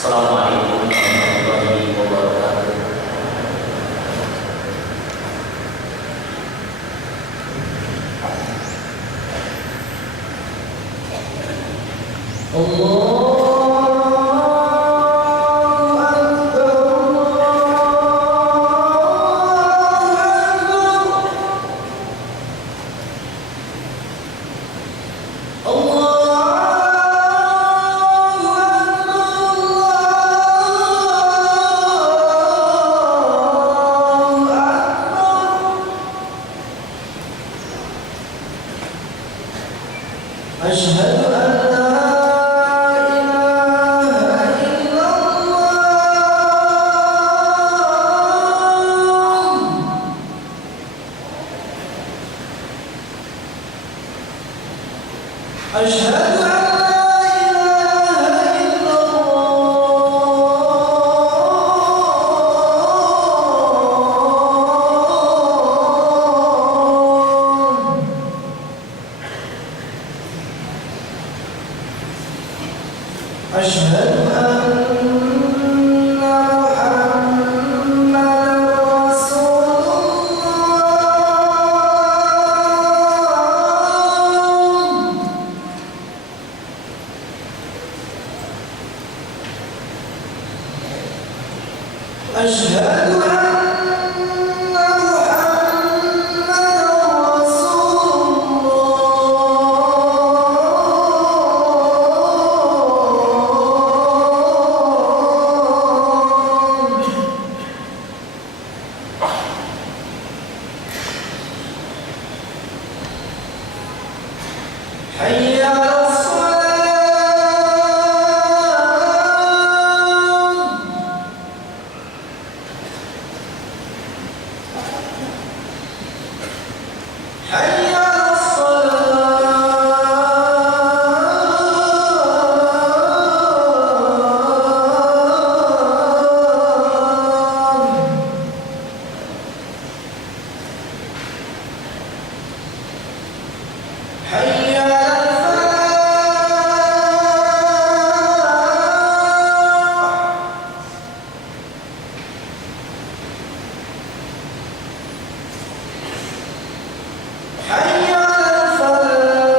Assalamualaikum warahmatullahi wabarakatuh. أشهد أن لا إله إلا الله أشهد أن لا إله إلا الله أشهد أن محمدا رسول الله أشهد أن محمدا رسول الله حي على الصلاة حي على الصلاة حي على الفلاح حي على الفلاح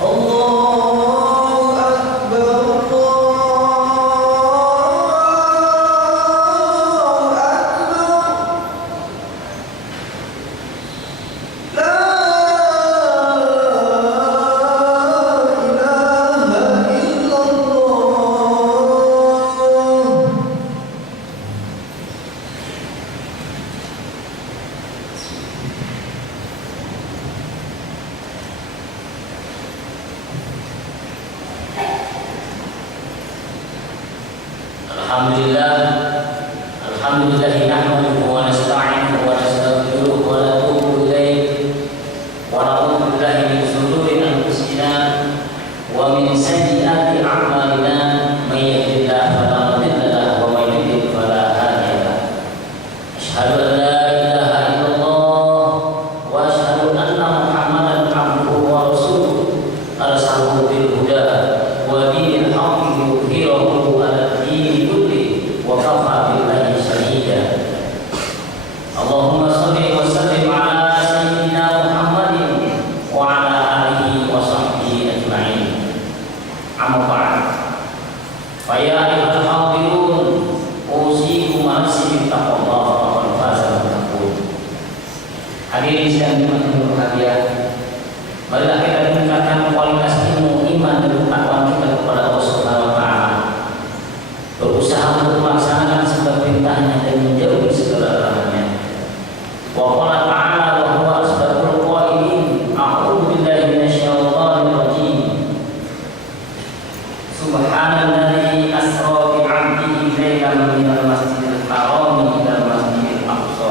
الله أكبر الله أكبر لا إله إلا الله Alhamdulillah nahmaduhu wa nasta'inuhu wa nastaghfiruhu wa natubu ilayh wa na'udzu billahi min shururi anfusina wa min sayyiati a'malina may yahdihillahu fala mudilla lahu wa may yudlil fala hadiya lahu. Asyhadu an la ilaha illallah wa asyhadu anna Muhammadan abduhu wa rasuluhu arsalahu bil huda wa dinil haqqi yudhhirahu 'ala ad-dini kullihi wa kafa billahi shahida. Allahumma shalli wa sallim ala sayyidina Muhammadin wa ala alihi wa sahbihi ajma'in. Amma ba'd. Fa ya ayyuhal hadirun usikum wa nafsi bi taqwallah wa fazal muttaqun. Hadirin yang berbahagia, marilah kita meningkatkan kualitas ilmu, iman dan ketakwaan kita kepada Allah Subhanahu wa taala. Berusaha untuk melaksanakan segala perintahnya dan menjauhi segala larangannya. Wa qala ta'ala wa huwa asdaqul qailin a'udzu billahi minasyaitonir rajim. Subhanalladzi asra bi 'abdihi lailan minal masjidil haram ila masjidil aqsa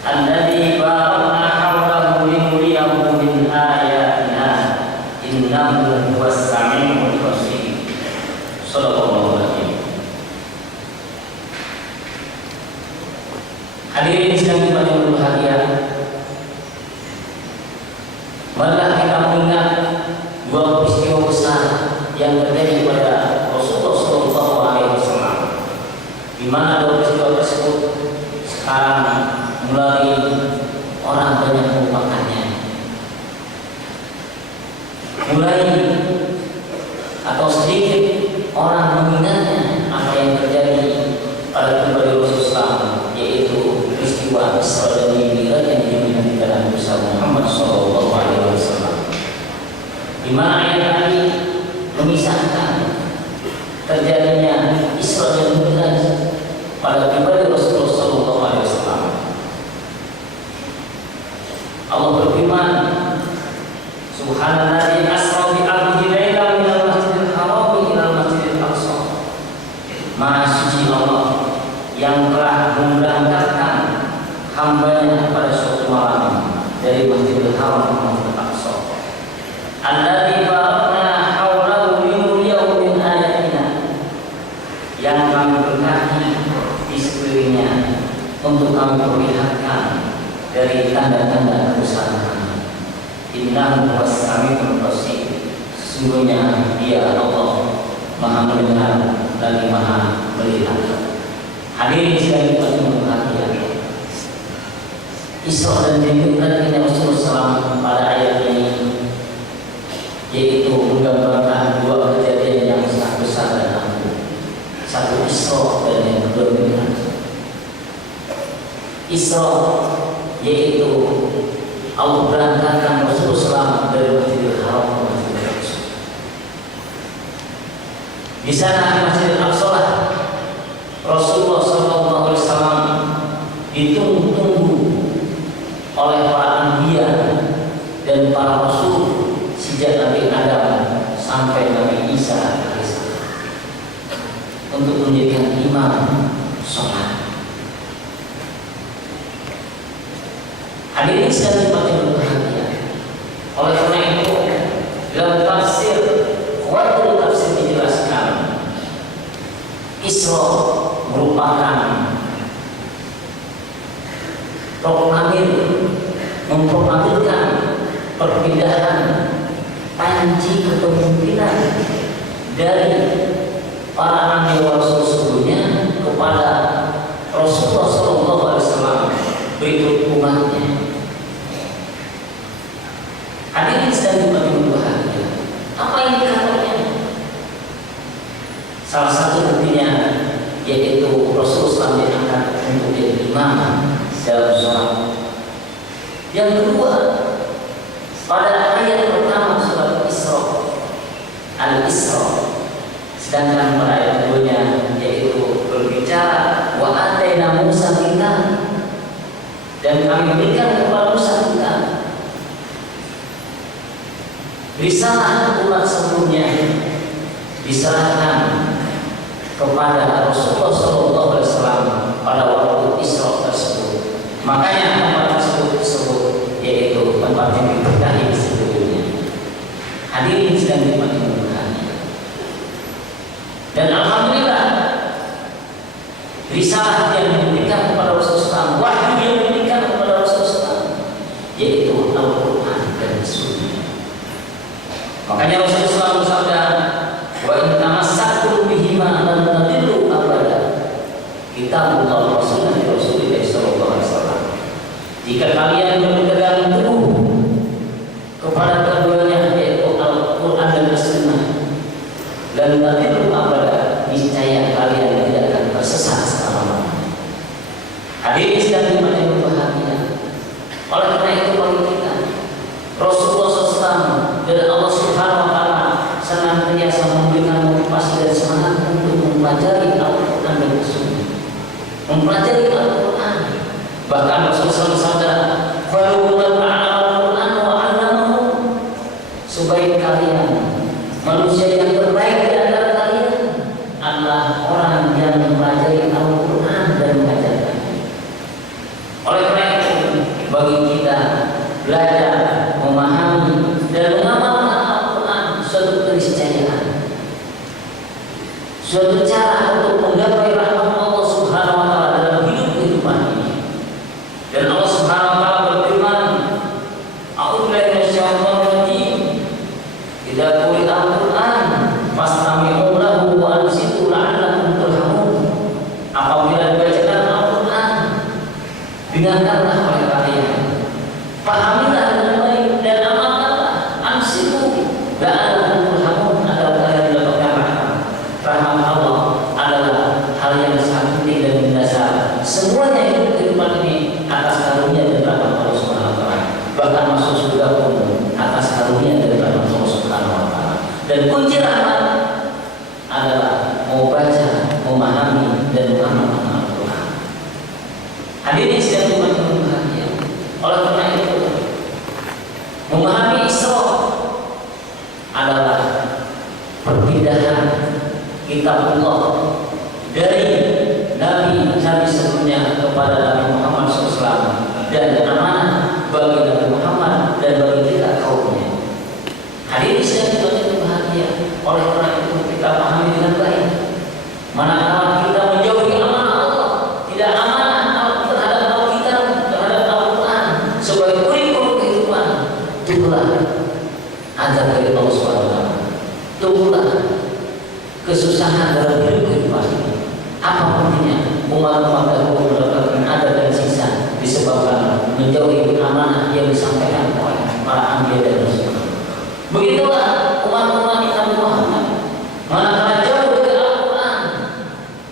alladzi barakna hawlahu linuriyahu min ayatihi orang banyak melupakannya. Mulai atau sedikit orang mengingatnya apa yang terjadi pada pribadi Rasulullah, yaitu peristiwa Isra dan Mi'raj yang dimiliki dalam Nabi Muhammad SAW. Di mana ayat ini memisahkan terjadinya Isra dan Mi'raj pada pribadi Rasulullah SAW. Allah berfirman, Subhanalladzi asra bi 'abdihi lailan minal masjidil haram ilal masjidil aqsa. Maha suci Allah yang telah memberangkatkan hamba-Nya pada suatu malam dari Masjidil Haram ke Masjidil Aqsa. Alladzi barakna haulahu linuriyahu min ayatina, yang kami berkahi di sekelilingnya untuk kami perlihatkan dari tanda-tanda kebesaran kami. Innahu was-sami'ul basir. Sesungguhnya Dia Allah Maha mendengar dan Maha melihat. Hadirin sekalian yang berbahagia, Isra dan Mi'raj ini Rasulullah SAW pada ayat ini, yaitu menggambarkan dua kejadian yang sangat besar dan agung. Satu Isra dan yang kedua Mi'raj. Isra yaitu Allah berangkatkan Rasulullah SAW dari Masjidil Haram ke Masjidil Aqsa. Di sana di Masjidil Aqsa Rasulullah SAW ditunggu-tunggu oleh para anbiya dan para rasul sejak Nabi Adam sampai Nabi Isa AS untuk menjadikan imam sholat. Hadirin sekalian yang berbahagia, oleh karena itu dalam tafsir Qawaidul Tafsir dijelaskan Isra merupakan memproklamirkan perpindahan panji kepemimpinan dari para nabi rasul sebelumnya kepada Rasulullah SAW berikut umatnya. Hadirin sekalian yang berbahagia, apa indikatornya? Salah satu buktinya yaitu Rasulullah diangkat untuk jadi imam dalam sholat. Yang kedua, pada ayat pertama surat Isra, Al-Isra, sedangkan pada ayat keduanya yaitu berbicara wa ataina Musa kitab, dan kami berikan kepada Musa kitab. Risalah umat sebelumnya diserahkan kepada Rasulullah SAW pada waktu Isra tersebut. Makanya tempat tersebut disebut yaitu tempat yang diberkahi sebelumnya. Hadirin sedang diberkahi. Dan alhamdulillah risalah yang diberikan kepada Rasulullah, wahyu yang diberikan kepada Rasulullah, yaitu Al-Quran dan Sunnah. Makanya Rasulullah bersabda, wa in tamassaktum bihima lan tadillu abada. Kitabullah wa sunnah Rasulullah sallallahu alaihi wasallam. Jika kalian berpegang teguh kepada keduanya yaitu Al-Quran dan As-Sunnah, lan tadillu abada, niscaya kalian tidak akan tersesat selama-lamanya. Hadirin sekalian yang berbahagia, oleh karena itu bagi kita Rasulullah SAW dan Allah Subhanahu wa Ta'ala senantiasa memberikan motivasi dan semangat untuk mempelajari Al-Quran dan As-Sunnah, mempelajari Al-Quran. Bahkan Rasulullah bersabda, "Faluman Al-Quran wa 'allamahu," supaya kalian manusia yang terbaik di antara kalian adalah orang yang mempelajari Al-Quran dan mengajarkan. Oleh karena itu, bagi kita belajar, memahami dan mengamalkan Al-Quran suatu keniscayaan, suatu cara untuk menggapai rahmat Allah Subhanahu wa Ta'ala dalam hidup kehidupan ini. Dan Allah Subhanahu wa Ta'ala berfirman, "A'udzu billahi minasyaitonir rajim. Idza quri'a Al-Quran fastami'u lahu wa ansitu la'allakum turhamun." Apabila dibacakan Al-Quran, dengarkanlah oleh kalian Dan kunci rahmat adalah mau baca, memahami dan mengamalkan Al-Quran. Hadirin sekalian yang berbahagia, oleh karena itu memahami Isra adalah perpindahan kitabullah dari Nabi sebelumnya kepada Nabi Muhammad SAW, dan amanah bagi Nabi Muhammad dan bagi kita kaumnya. Hadirin sekalian yang berbahagia, oleh karena itu kita pahami dengan baik. Manakala kita menjauhi amanah Allah, tidak amanah terhadap Al-Kitab, terhadap Al-Quran sebagai kurikulum kehidupan, tunggulah azab dari Allah SWT. Tunggulah kesusahan dalam hidup kehidupan ini. Apa artinya? Umat-umat dahulu mendapatkan adab dan sisa disebabkan menjauhi amanah yang disampaikan oleh para anbiya dan rasul. Begitulah umat-umat Nabi Muhammad, manakala jauh dari Al-Quran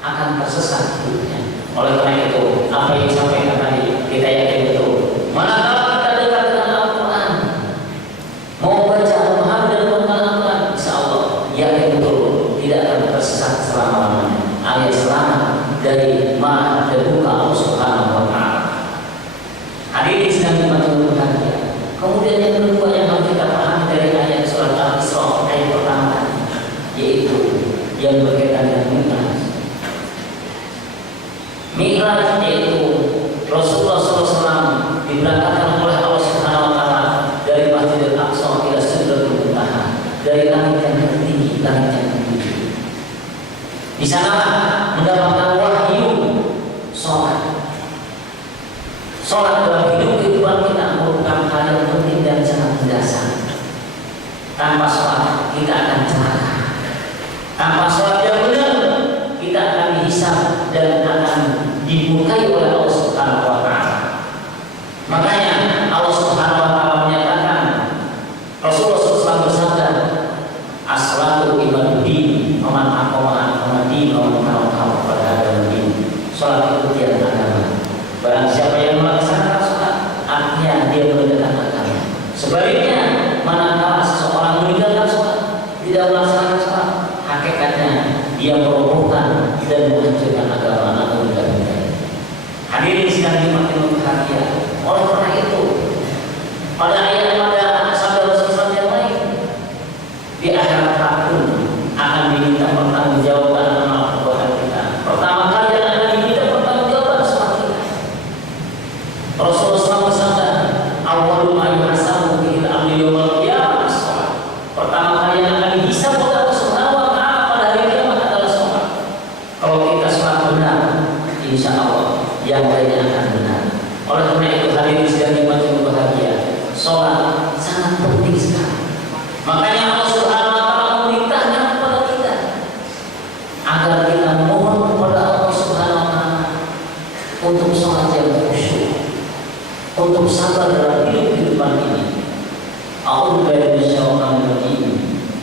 akan tersesat hidupnya. Oleh karena itu, apa yang disampaikan tadi kita yakin betul. Manakala kita dekat dengan Al-Quran, mau baca, memahami dan mengenal Al-Quran, insya Allah yakin betul tidak akan tersesat selama-lamanya. Alias selamat dari marah dan duka Allah Subhanahu wa Ta'ala. Hadirin sedang dimaksud berbahagia. Kemudian yang kedua yang harus kita pahami dari ayat surat Al-Isra ayat pertama tadi, yaitu yang berkaitan dengan Mi'raj. Mi'raj yaitu Rasulullah SAW diberangkatkan oleh Allah Subhanahu wa Ta'ala dari Masjidil Aqsa ila Sidratul Muntaha, dari langit yang tertinggi, langit yang tertinggi. Di sana mendapatkan wahyu sholat. Sholat dalam hidup kehidupan kita merupakan hal yang penting dan sangat mendasar. Tanpa sholat kita akan celaka. Tanpa sholat yang benar kita akan dihisab dan akan dimurkai oleh Allah Subhanahu wa Ta'ala. Makanya Allah Subhanahu wa Ta'ala menyatakan, Rasulullah SAW bersabda, as-salatu ibaduddin, faman aqamaha famadin wa man tarakaha faqad hadha din. Salat itu tiada agama. Barang siapa yang melaksanakan salat, artinya dia menegakkan agama. Sebaliknya, manakala seseorang meninggalkan salat, tidak melaksanakan salat, hakikatnya dia merobohkan dan menghancurkan agama. Hadirin sedang dimaksud berbahagia. Oleh karena itu, pada ayat pada sabda Rasulullah yang lain, di akhirat pun akan diminta pertanggungjawaban amal perbuatan kita. Pertama kali yang akan diminta pertanggungjawaban sholat kita. Rasulullah SAW bersabda, awwalu ma yuhasabu bihil abdu yaumil qiyamah as-shalah. Pertama kali yang akan dihisab oleh Allah Subhanahu wa Ta'ala pada hari kiamat adalah sholat. Kalau kita sholat benar, insya Allah yang lainnya akan benar. Oleh karena itu hadirin sedang dimaksud berbahagia, sholat sangat penting sekali. Makanya Allah Subhanahu wa Ta'ala memerintahkan kepada kita agar kita mohon kepada Allah Subhanahu wa Ta'ala untuk sholat yang khusyuk, untuk sabar dalam hidup-hidupan ini. A'udzu billahi minasyaitonir rajim.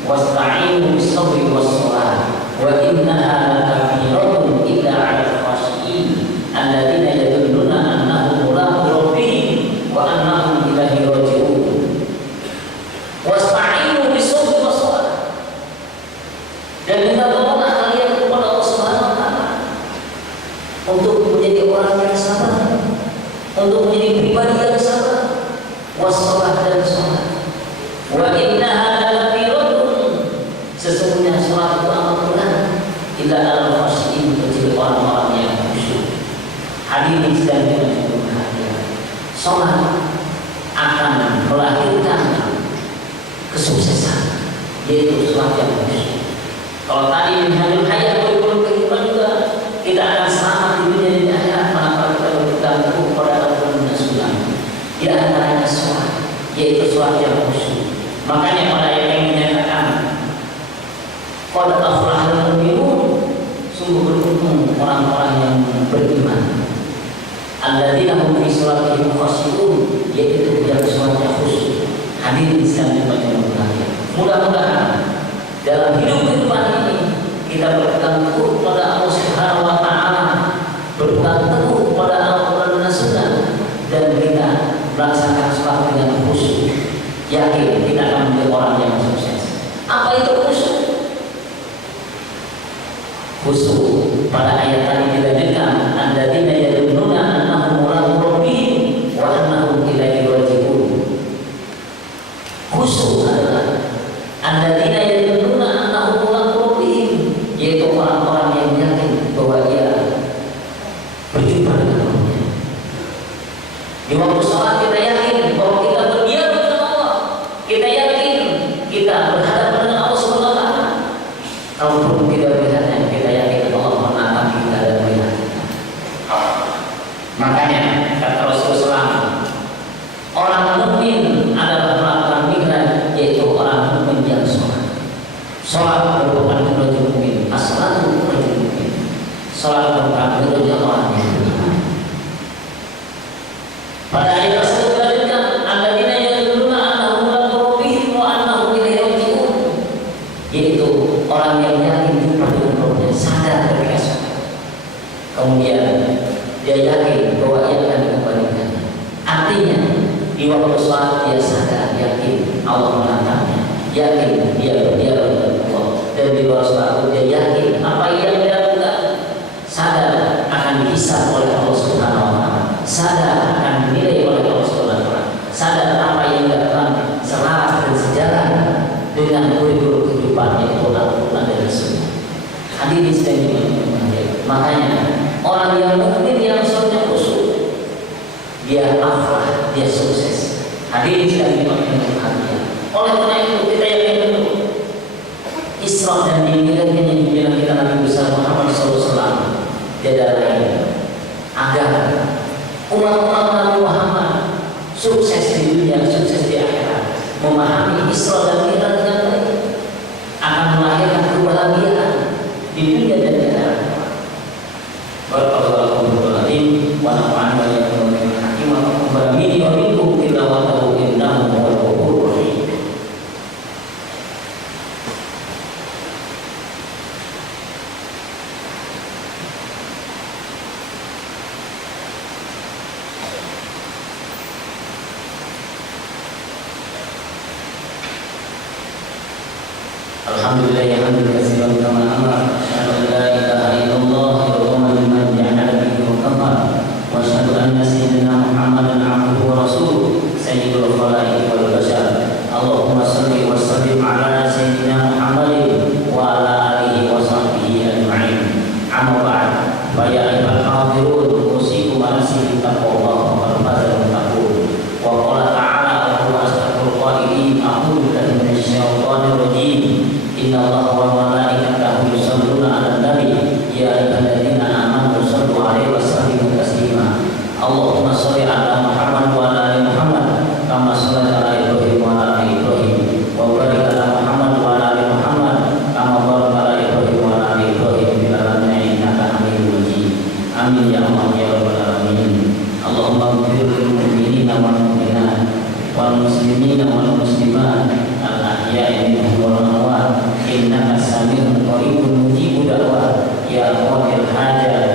Wasta'inu bis-sabri was-shalah wa innaha lakabiratun illa 'alal khashiyin alladzina yadulluna annahum mulaqu rabbihim wa annahum ilaihi raji'un. Wasta'inu bis-sabri was-shalah. Dan minta tolonglah kalian kepada Allah Subhanahu wa Ta'ala untuk menjadi orang yang sabar, untuk menjadi pribadi yang sabar, was-shalah dan salat. Wa innaha lakabiratun, sesungguhnya salat itu amat berat, illa 'alal khashiyin, kecuali orang-orang yang khusyuk. Hadirin sedang berbahagia, salat akan melahirkan kesuksesan, yaitu salat yang khusyuk. Kalau tadi mengambil hayat kurikulum kehidupan juga, kita akan selamat di dunia dan di akhirat manakala kita berpegang teguh pada Al-Quran dan Sunnah. Di antaranya salat, yaitu salat yang khusyuk. Makanya pada ayat yang menyatakan, qad aflahal mu'minun, sungguh beruntung orang-orang yang beriman. Alladzina hum fi sholatihim khashi'un, yaitu dalam sholatnya khusyuk. Hadirin sekalian yang berbahagia, mudah-mudahan dalam hidup kehidupan ini kita berpegang teguh pada Allah Subhanahu wa Ta'ala, berpegang teguh pada Al-Quran dan Sunnah, dan kita melaksanakan sholat dengan khusyuk. Yakin kita akan menjadi orang yang sukses. Apa Apa itu khusyuk? Khusyuk pada ayat tadi dilanjutkan, alladzina yadunnuna annahum mulaqu rabbihim wa annahum ilaihi raji'un. Khusyuk adalah alladzina yadunnuna annahum mulaqu rabbihim, yaitu orang-orang yang yakin bahwa dia berjumpa dengan Allahnya. Di waktu sholat kita yakin bahwa kita berdiam dengan Allah, kita yakin kita berhadapan dengan Allah Subhanahu wa taala. Kalaupun tidak melihatnya, kita yakin Allah menatap kita dan melihat kita. Makanya kata Rasulullah, orang mukmin adalah melakukan migran, yaitu orang mukmin yang sholat. Sholat merupakan rukun mukmin, as-salatu rukun mukmin. Sholat merupakan rukun orang yang beriman. Pada ayat tersebut dilanjutkan, alladzina yaquluna annahum mulaqu rabbihim wa annahum ilaihi raji'un, yaitu orang yang yakin jumpa dengan Rabbnya, sadar ketika sholat. Kemudian dia yakin bahwa ia akan dikembalikan. Artinya di waktu sholat dia sadar, yakin Allah menatapnya, yakin dia berdialog dengan Allah, dan di luar sholat dia yakin apa yang dia lakukan, sadar akan dihisab oleh Allah Subhanahu wa taala, sadar akan dinilai oleh Allah Subhanahu wa taala, sadar apa yang dilakukan selaras dan sejalan dengan kurikulum kehidupan yaitu Al-Quran dan Sunnah. Hadirin sekalian, makanya orang yang mukmin yang sholatnya khusyuk, dia aflah, dia sukses. Hadirin sekalian, oleh karena itu kita yakin betul Isra dan Mi'raj yang dibilang kita Nabi besar Muhammad SAW tidak lain agar umat-umat Nabi Muhammad sukses di dunia, sukses di akhirat, memahami Isra dan Mi'raj dengan baik, akan melahirkan kebahagiaan di dunia dan di akhirat. Barakallahu wa nafa'ana wa iyyakum bil hakim wa barami wa minkum illa wa ta'ala innahu huwal ghafurur rahim. Alhamdulillah ya hamdan katsiran kama amara, asyhadu an la ilaha illallah wa liman ja'ala bihi mukammar, wa asyhadu anna sayyidina Muhammadan abduhu wa rasuluh sayyidul khalaiqi wal bashar. Allahumma shalli wa sallim ala sayyidina Muhammadin wa ala alihi wa sahbihi ajma'in. Amma ba'd, fa ya ayyuhal hadirun usikum wa nafsi bittaqwallah wa fazal muttaqun. Wa qala ta'ala wa huwa asdaqul qailin, a'udzu billahi minasyaitonir rajim. Inna Allaha wa malaikatahu yusholluna 'alan nabi ya ayyuhalladzina amanu shollu 'alaihi wa sallimu taslima. Allahumma sholli 'ala Muhammad wa 'ala ali Muhammad kama shallaita 'ala Ibrahim wa 'ala ali Ibrahim wa barik 'ala Muhammad wa 'ala ali Muhammad kama barakta 'ala Ibrahim wa 'ala ali Ibrahim fil 'alamin innaka Hamidum Majid. Amin ya Allah ya rabbal alamin. Allahumma ighfir lil mu'minina wal mu'minat wal muslimina wal muslimat al-ahya'i minhum wal amwat innaka sami'un qaribun mujibud da'wat ya qadil hajat